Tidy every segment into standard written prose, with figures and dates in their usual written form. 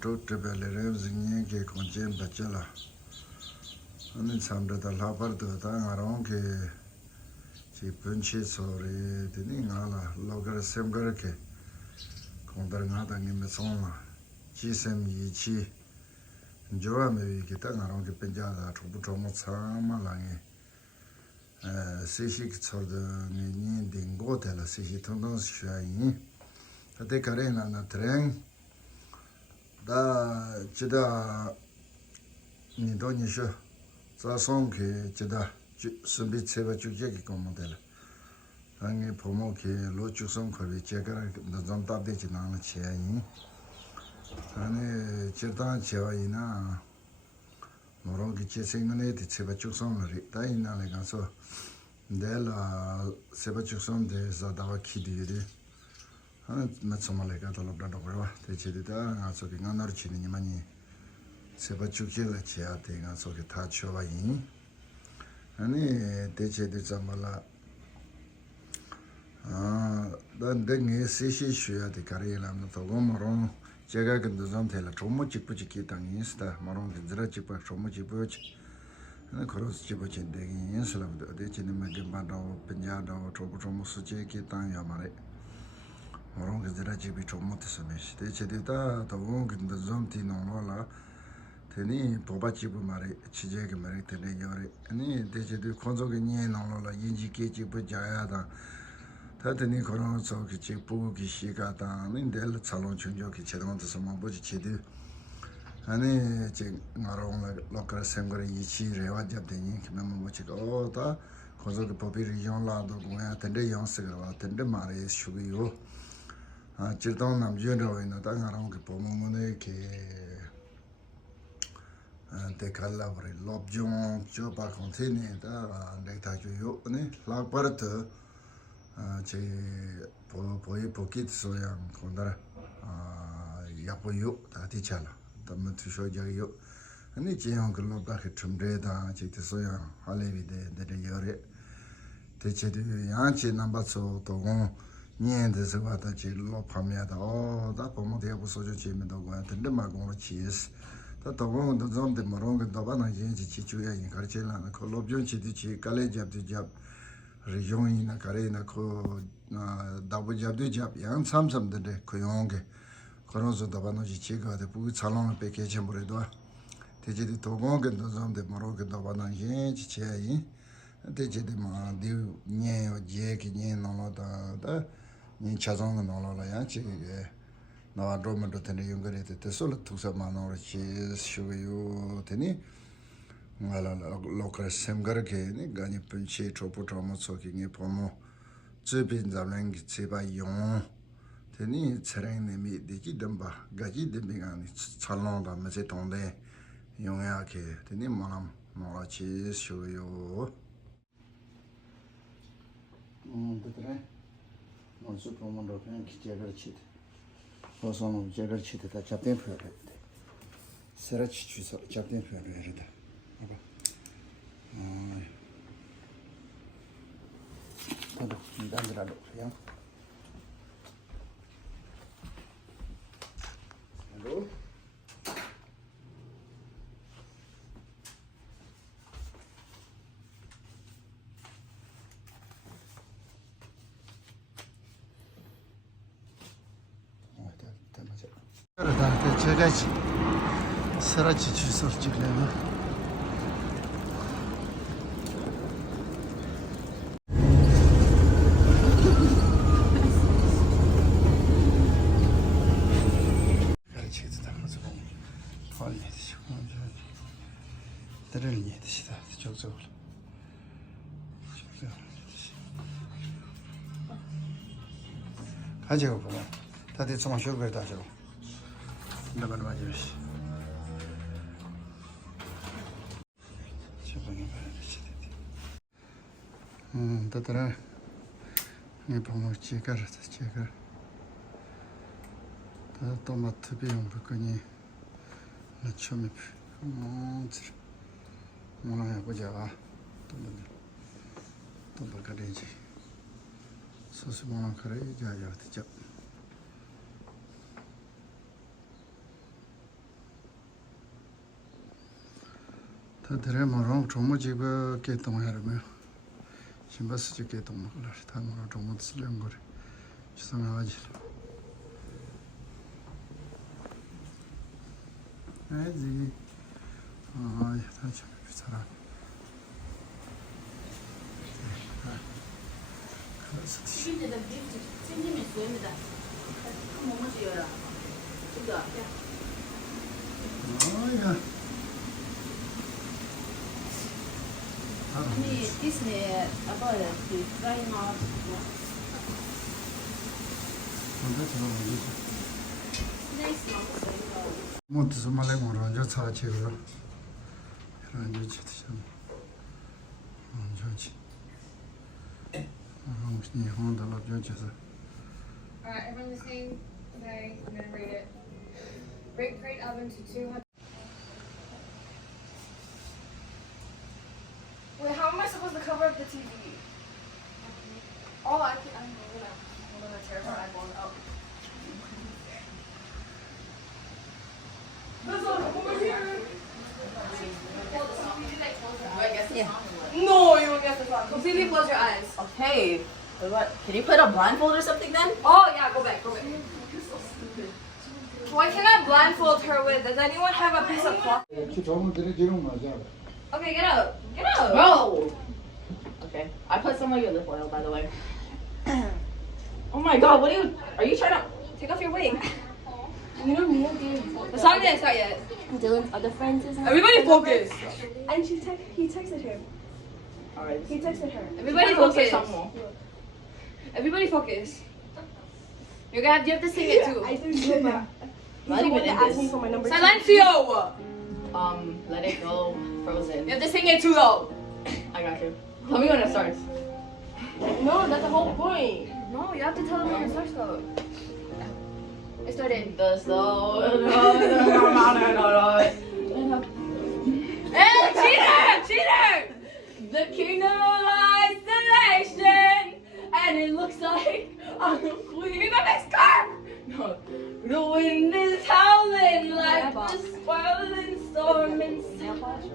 Dhondup Lhadar zingi ke konjen bachala. Ani samde da lapar do da ngarong ke chi punchi sore tini ngala logar semgar ke kondar ngada ngi mesonga chi sem yi chi jowa mewi ke ta ngarong ke penja da thubu thomo tsama langi sishi ki tsorde ngi nyi dingo tela sishi tongtong shua yin tate kare na treng da chida nido nisho za song ke chida sumbi tseba chukye ki komodela rangi pomo ke lo chuksong korbi chekara nazam tabde chi nangla chea yin rani chirtang chewa ina morong ki che sengane di tseba chuksong lari da ina le ganso dela seba chuksong de za dawa ki di yuri matsoma le gata lopda dokorwa te che di da nga so ki nga nar chi ni nimani seba chukye la chea te nga so ki ta chewa yin 아니 대체도 참말라 난데 시시 쉬어야 돼 가리라면 또 뭐로 제가 근데 좀 될라 좀 찍부찍기 당이스다 뭐로 드라 찍부 좀 찍부지 나 그러스 찍부지 되게 인슬람도 대체는 막게 받아 penjado 좀 수제기 당이야 말에 뭐로 드라 찍비 좀 못해서 메시 대체다 또 근데 좀 티노라 teni boba chibu mare chijege mare tene yore ani deje de konzoge nye nanglo la yinji ke chibu jaya da ta teni koron so ki chibu ki shiga da nin del salon chunjo ki chedon de sama boji chedi ani je ngarong la lokara semgore yichi rewa jab de ni ki memo bochi o da konzoge bobi region la do goya tende yon segara wa tende mare shugi yo chedon nam yero ina da ngarong ki pomo mone ke te kallavre lobjong chopa container da nekta yo ne la parte che poi pochit soyang kondara yapoyo da ti chala da mtu shoja yo ani che hong lo da ke chumre da che te soyang halevi de yore te che de yang che namba so to gon nyen de se wa da che lo phamya da o da pomo de bu sojo che me do gwa de ma gon chi es 다 더군도 좀 더 모르는 거 더바나 이제 지주야 이 가르쳐라는 거 로비온 지디치 칼레잡도 잡 리종이나 가레나 그 다부 잡도 잡 양 삼삼데 그 용게 그러서 더바나 지치가 돼 부이 살롱을 뺏게 전부래도 대제디 더군도 좀 더 모르는 거 더바나 이제 지치야이 대제디 뭐 디nye 제기 nye 나라다 니 차정은 나라야 지게 나 로만도 되는 연결이 됐대 솔로 투사만으로 쉬고요 되니 말라 로컬 샘거게 가니 분치 초포토모 소킹이 포모 주빈 자랑 제바 용 되니 차량님이 되기 덤바 가지 덤빙하니 찰롱다 메세 동네 용야게 되니 마람 뭐라치 쉬고요 그래 먼저 포모로 그냥 기대를 치대 소소는 제가 치다 잡된 표현을 해. 세라치 주서 잡된 표현을 해야 돼. 봐봐. 다들 단단하게 그냥. hello. 그러다 제가 스라치 주소 찍려면 가르치기도 담아서 펄리 드시고 들을 예 드시다 적적으로 가지고 보면 다들 좀 쉬고 다죠. 나만 맞으시. 저번에 말했지. 다들아. 네 방을 제가. 다 토마토 비용 버거니. 나 처음에 뭐야 보자. 또 버거리지. 소스 뭐나 그래. 자자. 들에 뭐로 조무지가 개똥하려면 신바스지 개똥 먹으라. 다음으로 조무 쓰려는 거래. 지성하지. 아이지. 다시 비싸라. 야. Ini Disney apa ya di Flying Out. 먼저 들어오지. Next month. 뭐 무슨 말에 뭐라죠? 차치고요. 이런 이제 참. 좋지. 무슨 일본어로 좋죠. Alright, everyone listening? Okay, I'm gonna read it. Rate crate oven to 200. Wait, how am I supposed to cover up the TV? Oh, I'm gonna tear her eyeballs out. This one, over here. Yeah. No, you don't get the song. Completely close your eyes. Okay. What? Can you put a blindfold or something then? Oh yeah, go back. Why can't I blindfold her with? Does anyone have a piece of cloth? 조무들이 지금 맞아. Okay, get up. Get up. Bro! Okay. I put some of your lip oil, by the way. Oh my god, what are you trying to... Take off your wig. You know me and Dylan. The song didn't start yet. Dylan's other friends is Everybody focus. and he texted her. Alright. He texted her. Everybody focus. Everybody focus. You have to sing it too. I think he's Not the even one in that asked this. me for my number. Silencio. Let it go. Frozen. You have to sing it too though. I got you. Tell me when it starts. No, that's the whole point. No, you have to tell them when it starts though. It started. The slow... Hey, cheater! Cheater! The kingdom of isolation, and it looks like I'm Give me my next car! No. The wind is howling like the swirling storm and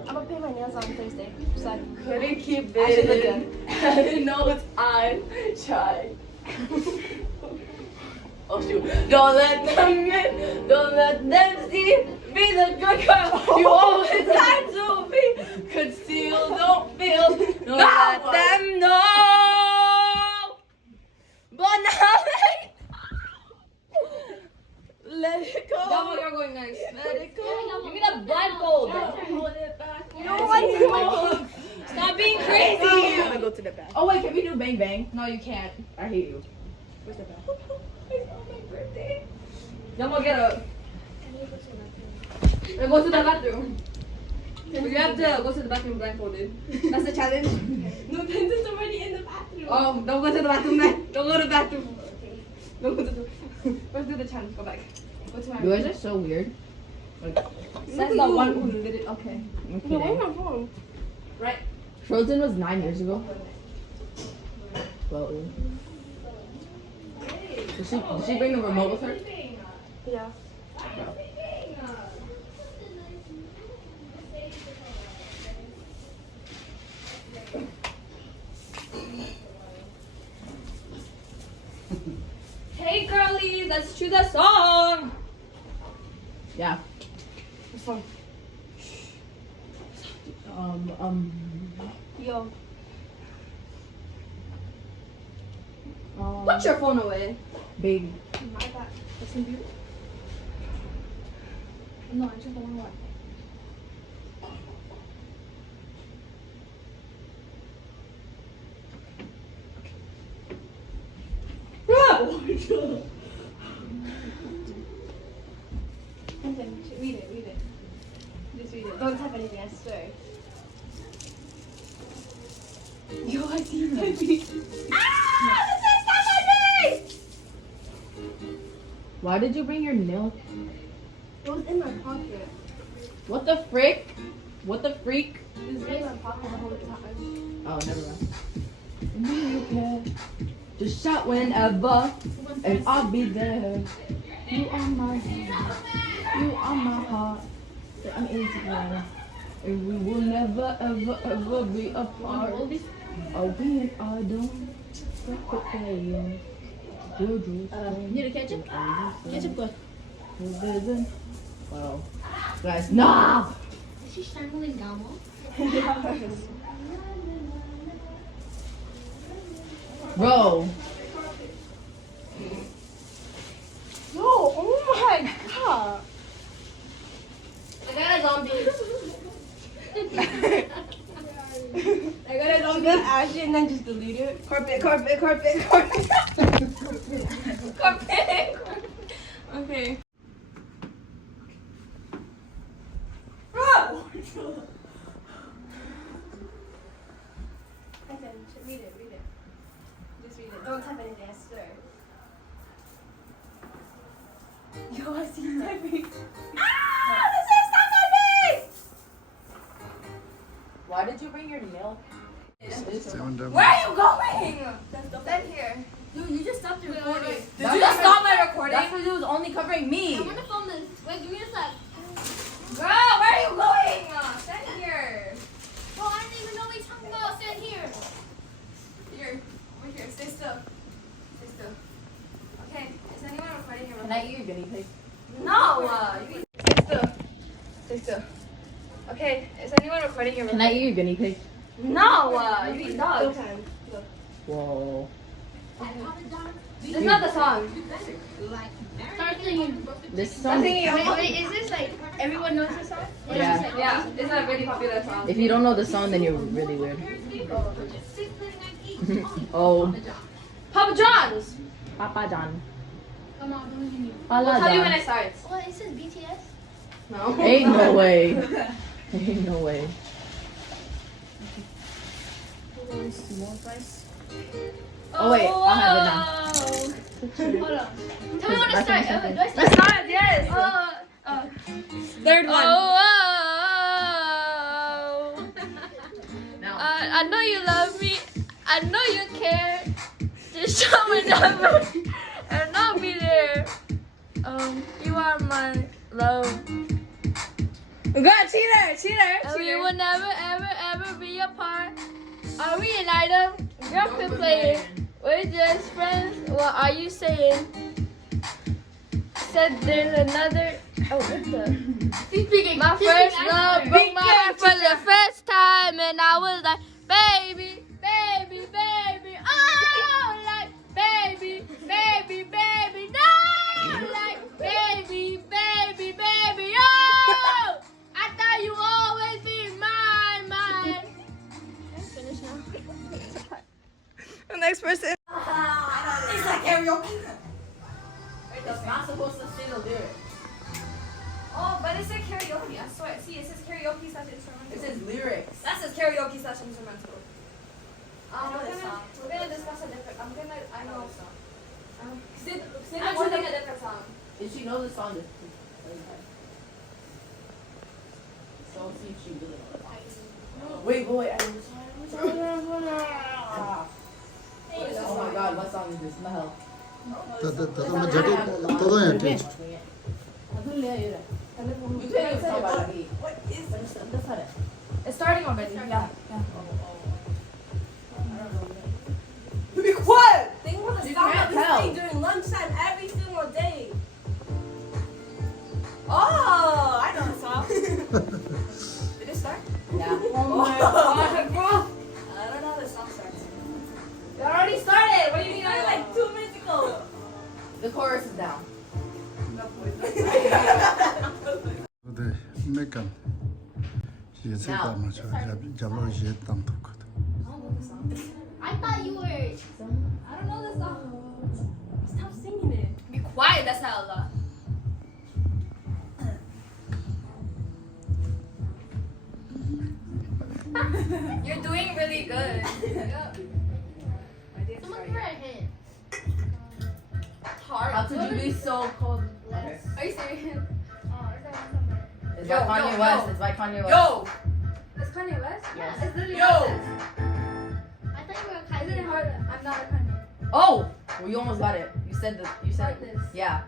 I'm gonna paint my nails on Thursday. So I couldn't keep I should look it in. I know it's I'm shy. Oh shoot. Don't let them in, don't let them see. Be the good girl you always had to be. Conceal, don't feel, don't let them know. But now they let it go. That one you're going next. Let it go. Give me the blindfold. Hold it back. No, stop being crazy! I'm gonna go to the back. Oh wait, can we do bang bang? No, you can't. I hate you. Where's the back? It's on my birthday. Yamo, get up. And go to the bathroom. But you have to go to the bathroom blindfolded. That's the challenge. No, Ben's already in the bathroom. Oh, don't go to the bathroom then. Don't go to the bathroom. Don't go to the... Let's do the challenge. Go back. Go to my You guys are so weird. Like, That's the one who did it. Okay. I'm Okay, where's kidding. my phone? Right. Frozen was 9 years ago. Well, did she bring the remote with her? Yeah. Hey girlies, let's choose a song. Yeah. Which song? Yo. Put your phone away. Baby. My God. Listen, beauty. No, I just don't want Read it. Just read it. Don't type anything, I swear. Yo, I see baby. Why did you bring your nail? It was in my pocket. What the frick? What the freak? It was in my pocket the whole time. Oh, never mind. You can just shout whenever, and I'll be there. You are my hand, you are my heart. I'm into you. And we will never, ever, ever be apart. Oh, we and I don't stop playing. Need a ketchup? Ketchup good. Well, guys, no! Is she strangling Gamo? Bro. No, oh my god. I got a zombie. I got it on good Ashley and then just delete it. Carpet. Okay. Read it. Just read it. Don't type anything, I swear. Yo, I see you typing. Why did you bring your nail? Where are you going? Stand here. Dude, you just stopped the recording. Did you just stop my recording? That's because it was only covering me. I want to film this. Wait, give me a sec. Girl, where are you going? Stand here. Well, I didn't even know we talking about. Stand here. Here. Over here. Stay still. Okay. Is anyone recording your Can I eat your guinea pig? No! You Stay still. Okay. Is anyone recording your Can I eat your guinea pig? No! You eat dogs. Whoa. That's not the song. Start singing. This song. Wait, is this like everyone knows this song? Yeah. Yeah, it's a really popular song. If you don't know the song, then you're really weird. Oh. Papa John's! Papa John. Come on, don't give me. I'll tell you when it starts. What, it says BTS? No. Ain't no way. Ain't no way. Oh wait, I'll have it now. Hold on. Tell me when to start. Do I start? Let's start, yes! Third one. Now. I know you love me. I know you care. Just show me number and I'll be there. You are my love. Go, cheater! And we will never, ever, ever be apart. Are we an item? Girl, quit playing. We're just friends. What are you saying? Said there's another. Oh, what the? My first love broke my heart for the first time, and I was like, baby, baby, baby, oh, like, baby, baby, baby, no, like, baby, baby, baby, oh, I thought you always be mine. I'm finished now. The next person. It's like karaoke. It's not supposed to sing the lyrics. Oh, but it said karaoke, I swear. See, it says karaoke slash instrumental. It says lyrics. That says karaoke slash instrumental. I know this song. We're gonna discuss a different. I know a song. Sid I'm was sure sing a different song. Did she know the song? So see if she really knows the song. Wait, boy. Oh my god, what song is this? What the hell? todo en aquí. You can't even tell by the beat. What is this? It's starting already. Yeah. Be quiet! Think about the You song can't that we tell. sing during lunchtime every single day. Oh, I know the song. Did it start? Yeah. Oh my god, bro. I don't know how the song starts. It already started. What do you mean? I like 2 minutes ago. The chorus is down. 네, 맥감. 이게 제가 맞아. 잡로 이제 땅 독하다. I thought you were. I don't know the song. Stop singing it. Be quiet, that's not a lot. You're doing really good. Someone give her a hint. Hard. How could you be so cold? Less. Are you serious? Oh, is that somewhere? It's Yo, by Kanye yo, West. yo. It's by Kanye West. Yo! It's Kanye West? Yes. It's literally Yo! Kanye. I thought you were a Isn't it Kanye. hard? I'm not a Kanye. Oh! Well, you almost got it. You said Like this. Yeah.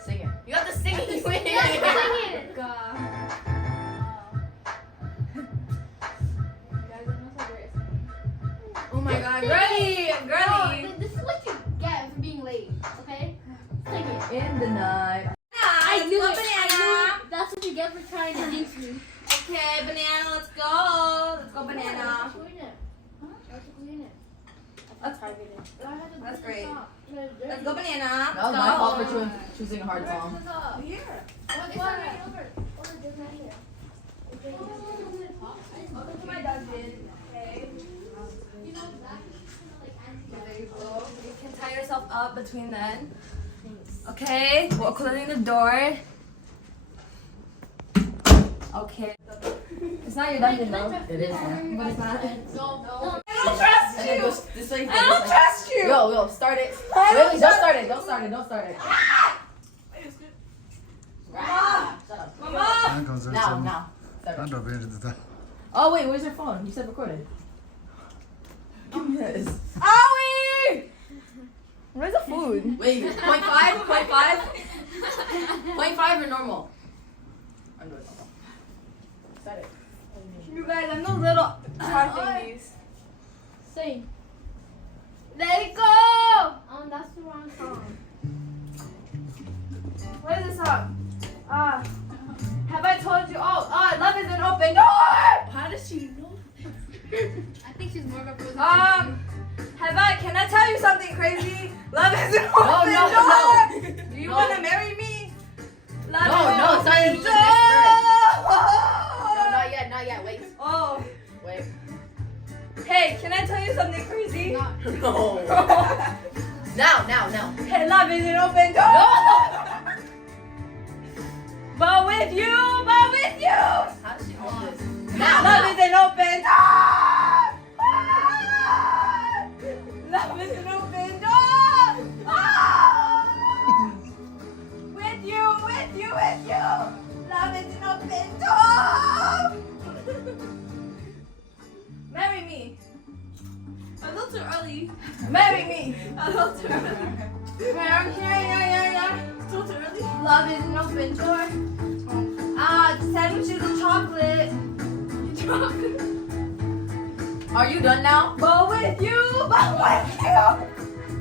Sing it. You have to sing it. Yeah, sing it. God. in the night. I knew it. Banana. That's what you get for trying to jinx me. Okay, banana, let's go. Let's go, banana. That's targeted. That's great. Let's go, banana. That was my fault for choosing a hard song. Here. What's Welcome to my dungeon. Okay. There you go. You can tie yourself up between then. Okay, we're closing the door. Okay. It's not your dungeon though. It is. But it's not. No. I don't trust And then you. go this way. I don't trust you. Yo, start it. I don't Wait, don't start it. Don't start it. Don't start it. Mama. Shut up. Mama. 난 건설 Now, 좀 now. Start it. 난 더베르드다. Oh wait, where's your phone? You said recorded. Give me this. Owie! Where's the food? Wait, 0.5? 0.5? 0.5 or normal? I'm doing normal. Start it. You guys, I'm no little car thingies. Sing. Let it go! That's the wrong song. What is this song? Have I told you? Love is an open door! How does she know? I think she's more of a person. Can I tell you something crazy? Love is an open no, door! no. Do you No. want to marry me? Love No, is an no, it's not open even the next verse. door! No, not yet. Wait. Oh, Wait. hey, can I tell you something crazy? No. Now. Hey, love is an open door! No! But with you! How does she know this? Now. Love is an open door! Love is an open door! With you! Love is an open door! Marry me. A little too early. Marry me. A little too early. Yeah. Too early. Love is an open door. Sandwiches and chocolate. Are you done now? But with you.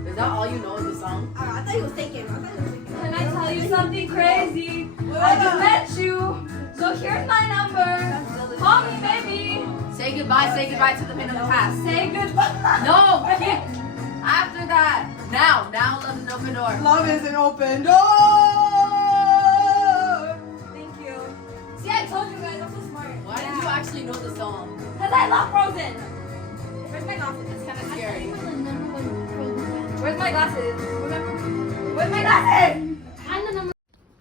Is that all you know of the song? I thought he was thinking. Can I tell you something crazy? I just met you. So here's my number. Call me, baby. Say goodbye to the pain of the past. Say goodbye. No, keep. After that. Now love is an open door. Love is an open door. Thank you. See, I told you guys, I'm so smart. Why did you actually know the song? Because I love Frozen. Where's my glasses? It's kind of scary. Where's my glasses? Where's my glasses? I'm the number.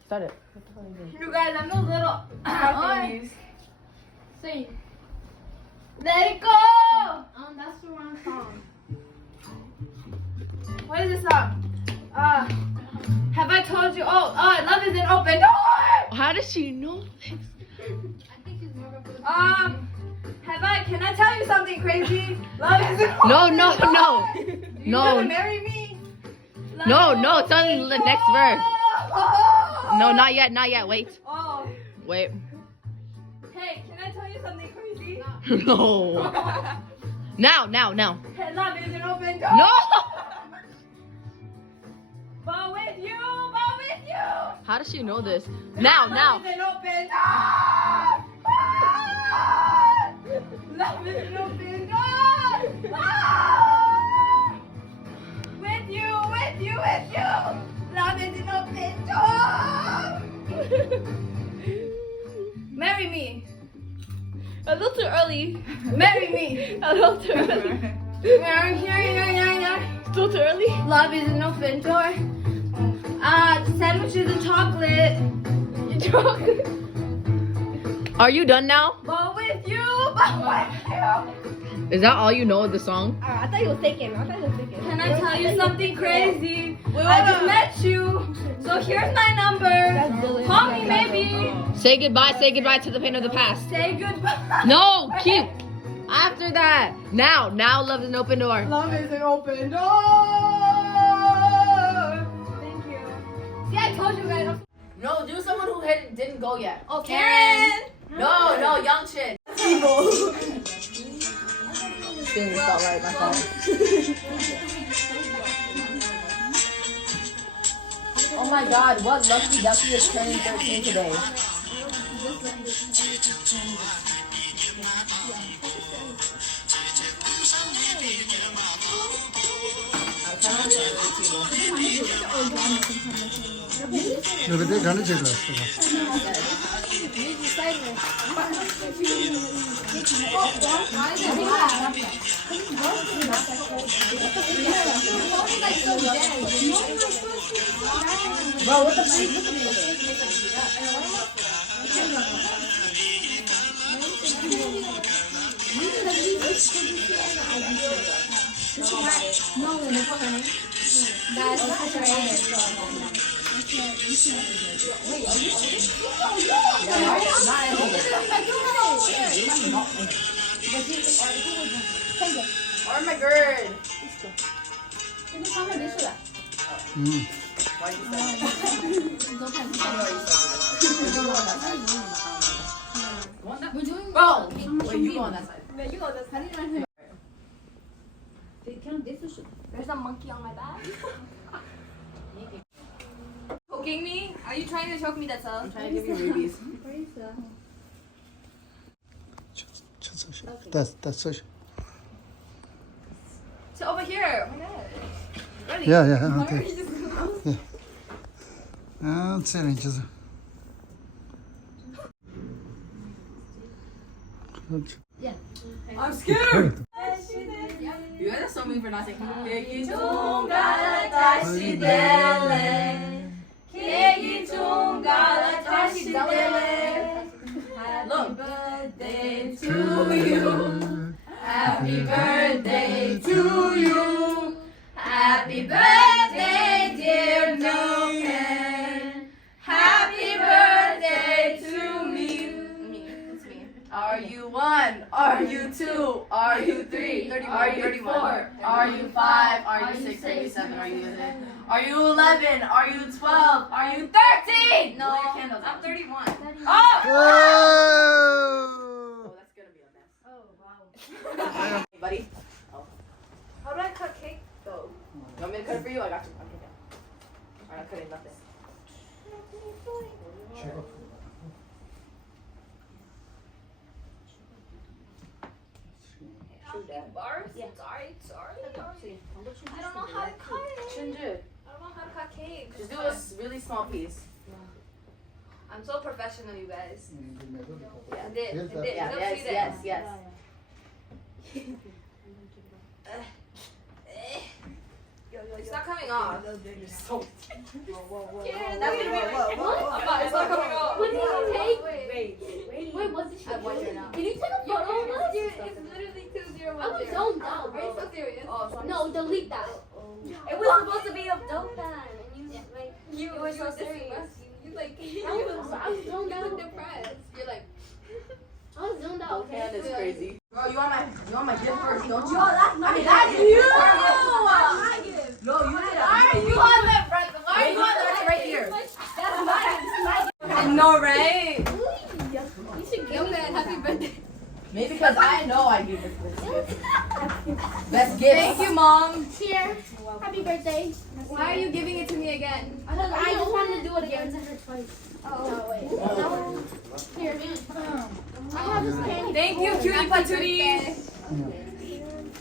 Start it. You guys, I'm no little thingies. Sing. Let it go. That's the wrong song. What is this song? Have I told you? Love is an open door. How does she know this? I think she's more of a person. Can I tell you something crazy? Love is an open No. door. You No. wanna marry me? No, it's on the next verse. No, not yet. Wait. Oh. Wait. Hey, can I tell you something crazy? No. Now. Hey, love is an open door. No. But with you. How does she know this? Now. Love is an open door. Love is an open door. With you. Love is an open door. Marry me. A little too early. Marry me. A little too early. Too early. Love is an open door. Sandwiches and chocolate. Are you done now? But with you. Is that all you know of the song? I thought he was thinking. Can I tell you something crazy? I just met you. So here's my number. Call me, maybe. Say goodbye to the pain of the past. Say goodbye. No, keep. After that. Now love is an open door. Love is an open door. Thank you. See, I told you guys. No, do someone who didn't go yet. Oh, Karen. No, young chick. Evil. Didn't stop right, my fault. Oh my god, what lucky ducky is turning 13 today? 여기 내 가는 제가 왔어. Bro, what the freak? Or my girl. Why you We're doing Bro, wait, you go on that side. There's a monkey on my back. Choking me? Are you trying to choke me? That's all. I'm trying to give you rubies. That's it. So over here. Oh my god. Ready? Yeah, okay. Yeah. That's it. I'm scared. You guys are so mean for not saying 계기 종가라 다시 될래. 계기 종가라 다시 될래. Happy birthday to you. Happy birthday to you. Happy birthday, dear Noken. Happy birthday to me. It's me. Are you 1? Are you 2? Are you 3? Are you 4? Are you 5? Are you 6? Are you 7? Are you 8? Are you 11? Are you 12? Are you 13? No, I'm 31. Oh! Oh, that's gonna be a mess. Oh, wow. Hey, buddy. Oh. How do I cut cake though? You want me to cut it for you? I got you. I'm kidding. I'm not cutting nothing. Bars? Yeah. Sorry. See, I don't know how to cut it. Shinju. I don't know how to cut cake. Just do a really small piece. I'm so professional, you guys. Yeah. I did. Yeah, Don't yes, see that. yes, yes. It's not coming off. So Yeah, that's gonna be It's not coming off. What did you take? Wait, what's the shit? I want you now. Can you take a photo of us? It's literally 2010. I was zoned out, Are you bro. so serious? No, delete that. It was supposed to be a dope time, and you were so serious. You like I was zoned out. depressed. You're like, I was zoned out. Hand is crazy. Bro, you want my gift first, don't you? that's not that's you. my gift. No, you did Why are you on the front? Why are you on the right here? That's my gift. I know, right? You should give me that. Happy birthday. Maybe because I know I gave this gift. Best gift. Thank you, Mom. Here. Happy birthday. Why are you giving it to me again? Because I just wanted to do it again. Oh, wait. Oh. Here. I have this candy. Thank you, cutie patootie.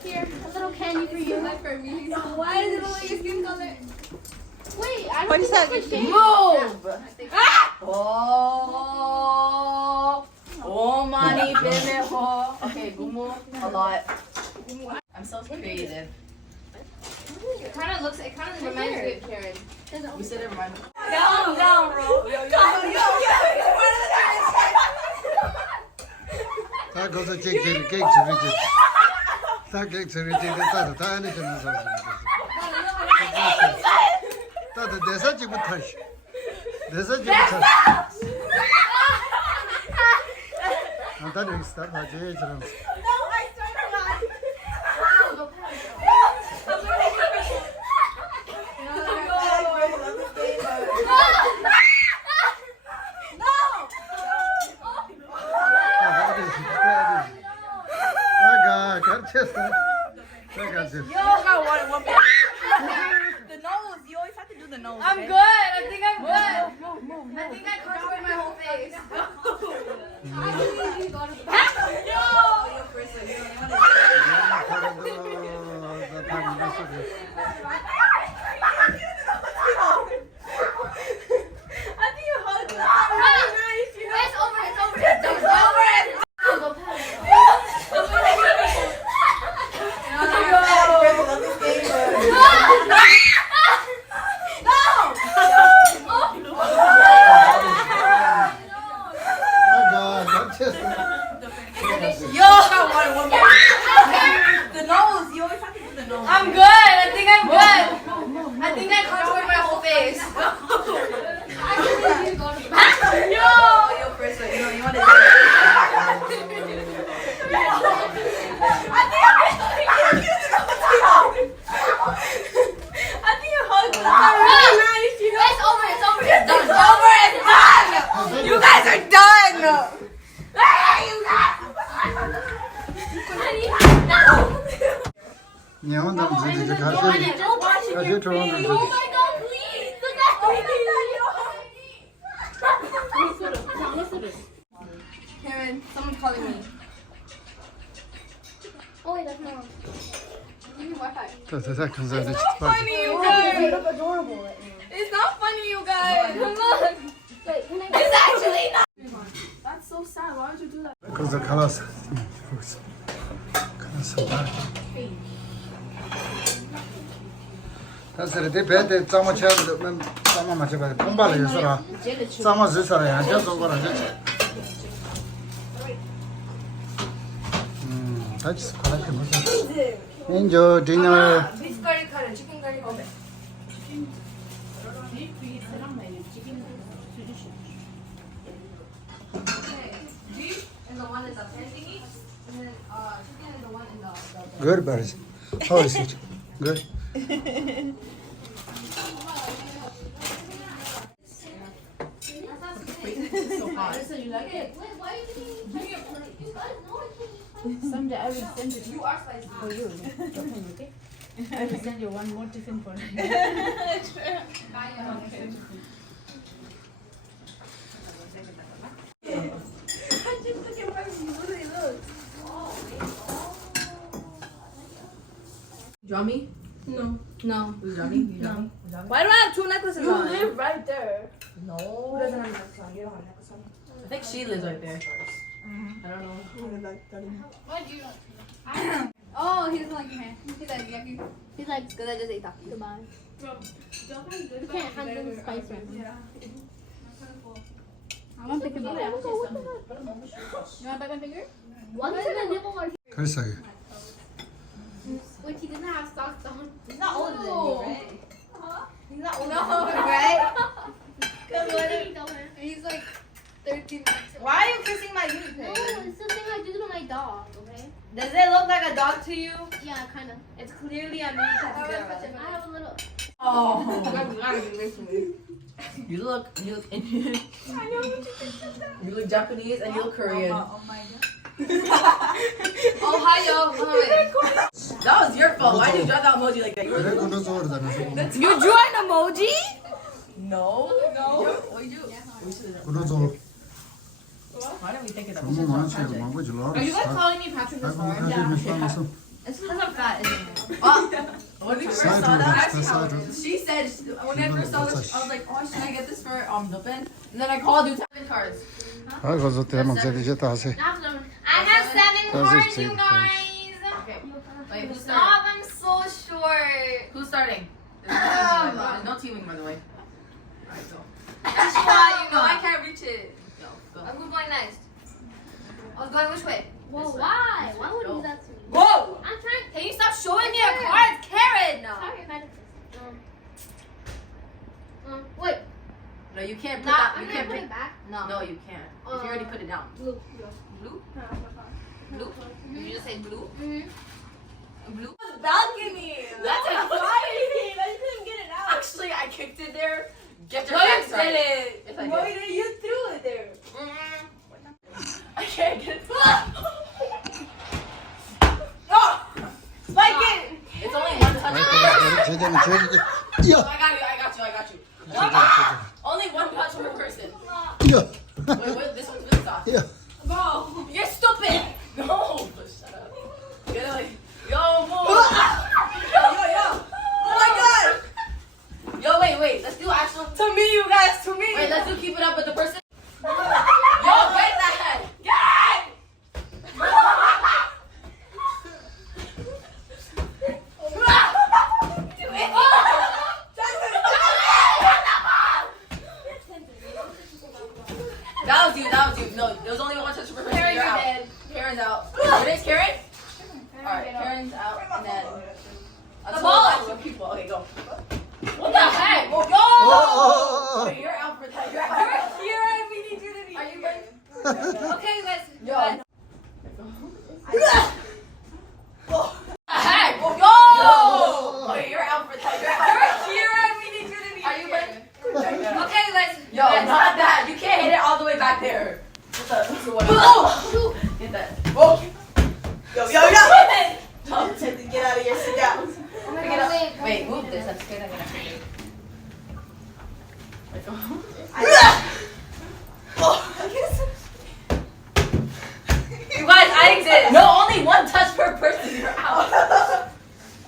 Here, a little candy for you. For me. Why is it only your skin color? Wait, I don't think that's for shade. Move! Ah! Oh! Oh, money, baby. Okay, gumu. A lot. I'm so creative. It kind of reminds me of Karen. You said it reminds me. Calm down, bro. Yo. 다 거기서 케이크 처리지. 다 케이크 처리지. 다 안에 좀 넣어서. 다들 대사지부터. 다들 익스타 하지 저런. You got one. The nose. You always have to do the nose. I'm okay? good. I think I'm good. I think I contoured my whole face. I think you hugged me. It's over. It's over. It's over. My God, that's just. Yo, one more. The nose. You always have to do the nose. I'm good. I think I'm good. I think I contoured my whole face. Yo, Chris, you want to do I think you hugged me. It's over. It's over. It's Done. done. Over and done. You guys are done.你要怎么自己就开始？开始装着自己。 Oh my god, please! Look at Karen, someone's calling me. Oh wait, that's not wrong. Give me Wi-Fi. 再看在这 Funny, you guys. It's not funny, you guys. Look. Wait, can I? It's actually not. That's so sad. Why would you do that? 그래서 갈았어. 갈았어.但是这边的咱们钱都们咱们嘛这边公办的就是了，咱们是说的呀，就中国人就。他就是过来看不见。Enjoy dinner. Beef curry curry, chicken curry curry. Beef is the one that's a pan thingy, and then chicken is the one in the. Good, Boris. How is it? Good. So you like it? Wait, why are you giving me a plate? You guys know I can't. Someday I will send it You are spicy. for you. Okay? I will send you one more tiffin for you. You draw me? No. No. You draw me? You draw me? You draw me? Why do I have two necklaces You on? live right there. No. Who doesn't have a necklace on? You don't have a necklace on. I think she lives right there. I don't know. Why do you not? Oh, he doesn't like your hand. He's like, yeah, He's like, because I just ate that. goodbye. You can't handle the spice right now. I want to pick it up. You want to bite my finger? One is the nipple or 그래서 Wait, he didn't have socks on. He's not older than me, right? He's not older No, than me. right? He's He's like 13 months. Why are you kissing my guinea No, pig? it's the thing I do to my dog, okay? Does it look like a dog to you? Yeah, kind of. It's clearly a mini capybara. I have a little. Oh. You look Indian. You look Japanese and you look Korean. Ohio. That was your fault. Why did you draw that emoji like that? 그래 그래서 그러잖아. You drew an emoji? No. What you do? 그래서 Why didn't we think of that? 너무 많지 망고 줄라. Are you guys calling me Patrick 아이고 Lazar? 가지고 있어. It's because I'm fat, isn't it? When we first saw that, she said, when I first saw this, I was like, oh, should I get this for Dhondup? And then I called you 7 cards. 아이고 저 대박 저리 다 하세. I have 7 That's cards, it, you Jake. guys. Okay. Wait, who's Stop, starting? I'm so short. Who's starting? There's no teaming, by the way. Alright, go. That's why, you know, I can't reach it. Go. Who's going next? I was going which way? Whoa, why? Why would you do that to me? Whoa! I'm trying. Can you stop showing me your cards, Karen? Sorry if I did this. Wait. No, you can't put Nah, that. I'm You gonna can't put pick. it back. No, you can't. If you already put it down. Blue. Blue? Blue? Did you just say blue? Mm-hmm. Blue? Balcony. That's a exciting. I couldn't get it out. Actually, I kicked it there. Get your No, you facts right. didn't. Yes, I No, did. you didn't. You threw it there. I can't get it. Oh! Spike it! It's only one touch. 제대로 제대로. 야. I got you. Wait, what? This one's really soft. Yeah. Go. You're stupid. No. Shut up. Get like, yo, move. Yo. Oh my god. Yo, wait. Let's do actual. To me, you guys, to me. Wait, let's do keep it up with the person. Yo, get that. Get it. That was you. No, there was only one touch per person. Karen, You're you're out. dead. Karen's out. What is Karen? Alright, Karen's out. And then. The ball. People. Okay, go. What the heck? Well, go! Oh. Wait, you're out for that. You're out. You're here and we need you to be. Are you ready? Okay, let's. Yo. Go. Heck? Well, go! Wait, you're out for that. You're out. You're here and we need you to be. Are you ready? Okay, let's. Yo, not that. You can't hit it all the way back there. What the? So what? Oh! Get that. Oh! Yo! Don't get out of here. Sit down. Oh my Pick it God, up. Wait, move this. I'm scared I'm gonna hit it. Like, you guys, I exist. No, only one touch per person. You're out.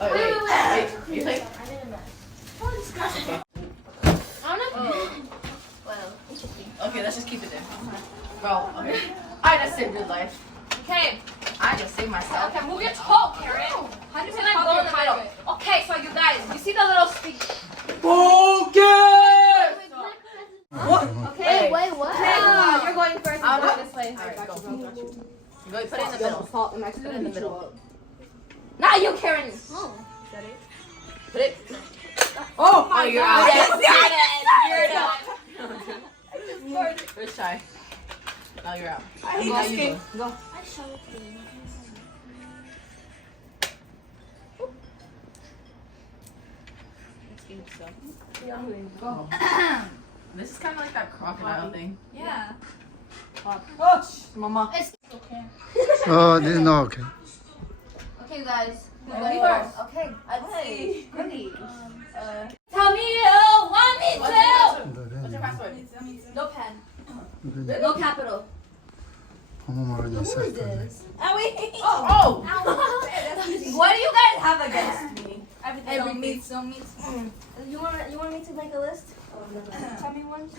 Oh, wait. You're like. I didn't mess. Okay. I don't know. Well, interesting. Okay, let's just keep it there. Bro, okay. I just saved your life. Okay. I just saved myself. Okay, move your toe, Karen. 100% go in the middle. Okay, so you guys, you see the little stick? Focus! Okay, wait, what? Okay, you're going first. I'll Go go. this way. Alright, I got go. you, got you. You go put it in the middle. Put it in the middle. Not you, Karen. Oh. Put it. Oh my You're God. out. Yes, You're out. First try. Now you're out. I hate Now this you game. go. Go. I showed you. Go. This is kind of like that crocodile thing. Yeah. Oh, mama. It's okay. Oh, this is not okay. Okay, guys. Ready first. Okay. Let's see. Ready. Tell me you want me What's to. your password? No pen. No capital. Who is this? Oh! What do you guys have against me? Everything. Don't meet. Don't meet. You want me to make a list? Tell me one.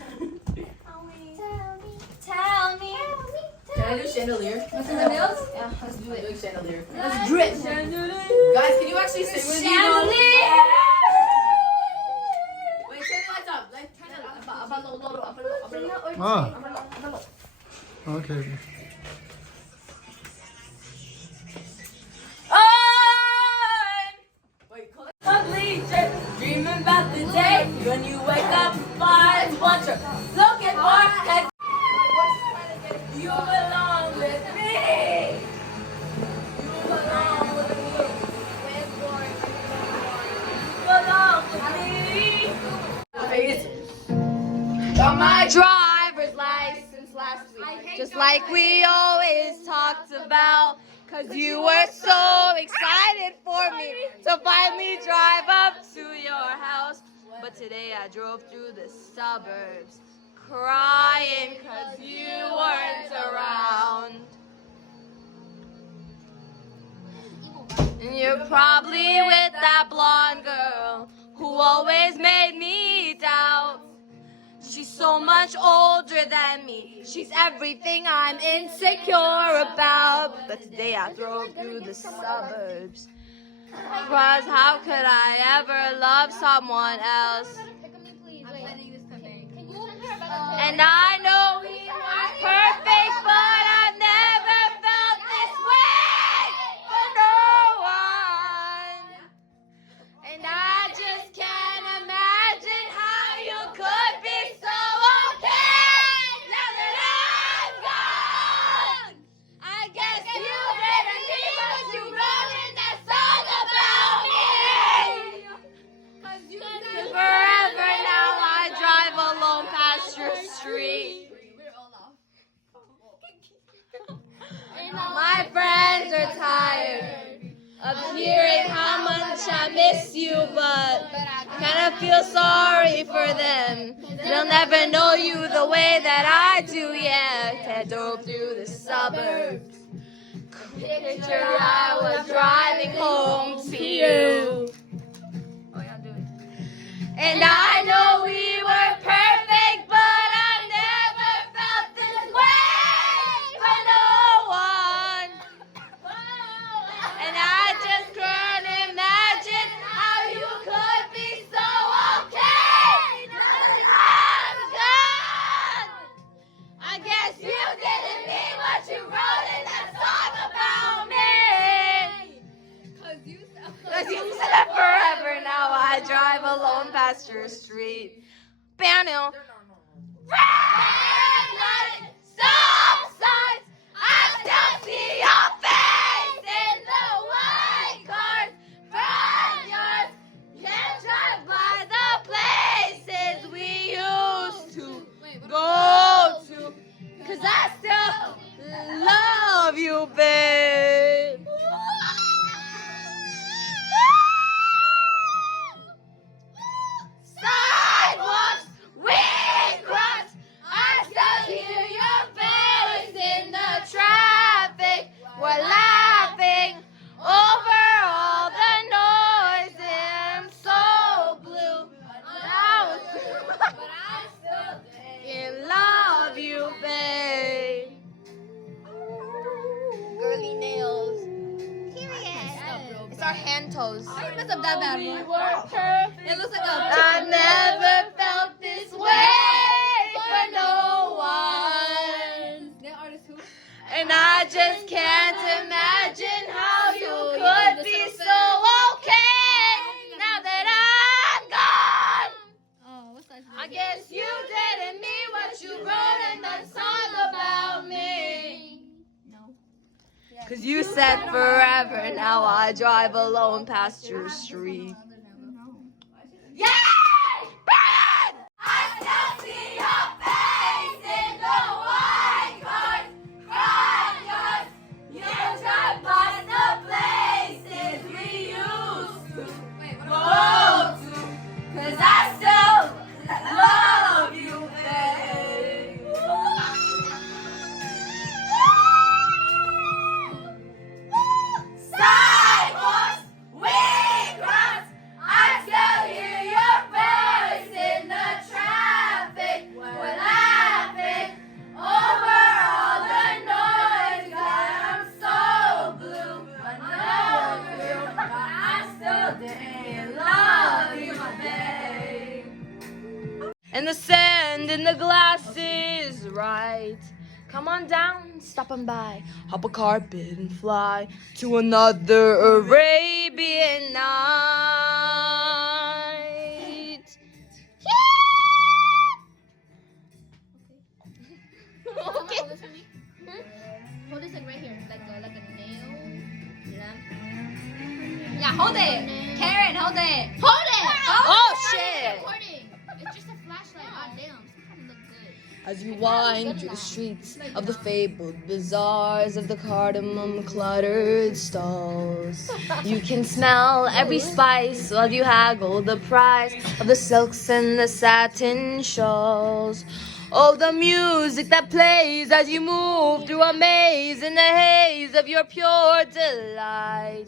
Tell me. Can I do chandelier? What's in the nails? Yeah, let's do I'm it. doing chandelier. Let's drip. Guys, can you actually sing with me? Chandelier. Wait, turn the lights up. Ah, okay. Dreaming about the day when you wake up, find wonder, looking for heaven. You belong with me. You belong with me. You belong with me. Got my driver's license last week, just like we always talked about. Cause you were so excited for me to finally drive up to your house. But today I drove through the suburbs crying cause you weren't around. And you're probably with that blonde girl who always made me doubt. She's so much older than me. She's everything I'm insecure about. But today I drove through the suburbs. Cause how could I ever love someone else? And I know we aren't perfect, but I've never felt this way for no one. And I just can't imagine how you could be so okay now that I'm gone. I guess you didn't mean what you wrote in that song about me. Cause forever now I drive alone past your street. My friends are tired of hearing how much I miss you, but I kind of feel sorry for them. They'll never know you the way that I do, yeah. drove through the suburbs. Picture I was driving home to you. Oh, yeah, do it. And I know we were perfect, but I never felt this way for no one. And I just can't imagine how you could be so okay. Now that I'm gone. I guess you didn't mean what you wrote in that song about me. Cause you said forever, now I drive alone past your street. Banner. Red light, stop signs. I still see your face in the white cars, front yards. Can't drive by the places we used to go to. Cause I still love you, babe. Sidewalks we cross, I still hear your face in the traffic. We're laughing over all the noise. I'm so blue, but I still love you, babe. Girly nails. It's our hand toes. I messed up that bad. We were perfect. It looks like a I never felt this way for no one. And I just can't imagine how you could be so okay now that I'm gone. Oh, what's that? I guess you didn't mean what you wrote in that song about me. Cause you said forever, now I drive alone past your street. Yay! Brian! I still see your face in the white cars, front yards. You drive by the places we used to go to. Cause I still love you, babe. Sidewalks we cross, I still hear your voice in the traffic. We're laughing over all the noise. God, I'm so blue, but no blue, but I still didn't love you, babe. And the sand in the glass is right. Come on down, stop on by, hop a carpet and fly to another Arabian night. Yeah! Okay. Hold this for me. Hold this like right here, like a nail. Yeah, hold it. Karen, hold it. Hold it. Oh, shit. Recording. It's just a flashlight. God damn. Something look good. As you wind through the streets of the fabled bazaars of the cardamom cluttered stalls, you can smell every spice while you haggle the price of the silks and the satin shawls. Oh, the music that plays as you move through a maze in the haze of your pure delight.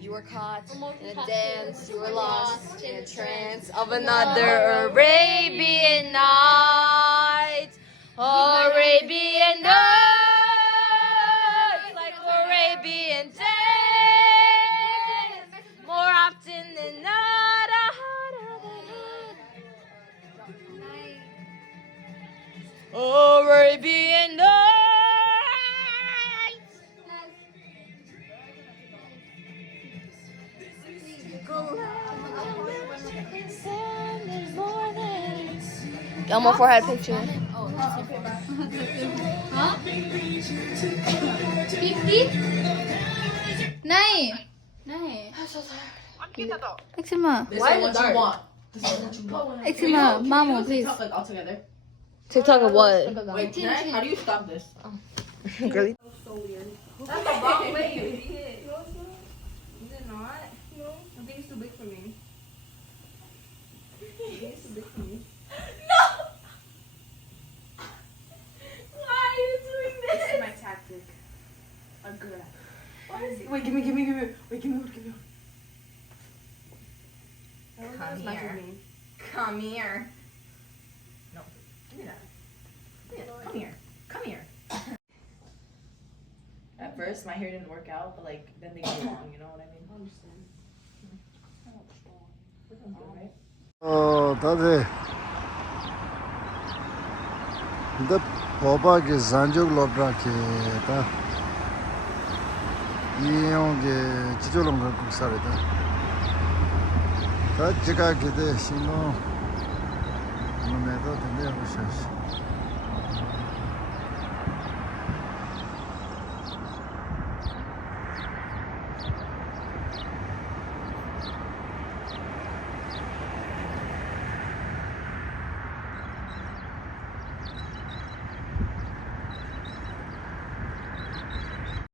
You were caught in a dance, you were lost in a trance of another Arabian night. Arabian night, like Arabian days, more often than not. Arabian night. Got my forehead picture. हाँ? 50? नहीं नहीं Exima, Why what you want? This is what you want. Exima, Mamo, please. TikTok like all together. TikTok of what? Wait, can I? How do you stop this? Girly. That's the wrong way, you idiot. Is it not? No. I think it's too big for me. I think it's too big for me. No! Why are you doing Wait, give me. Wait, give me. Come here. Come here. No, give me that. Yeah, come here. At first, my hair didn't work out, but like then they go long. You know what I mean? I understand. That sounds good, right? 다들 근데 보바게 잔족 로브라케다 이용게 지조롱 걸 국사래다 다 지가게데 신노 몸에도 된대요.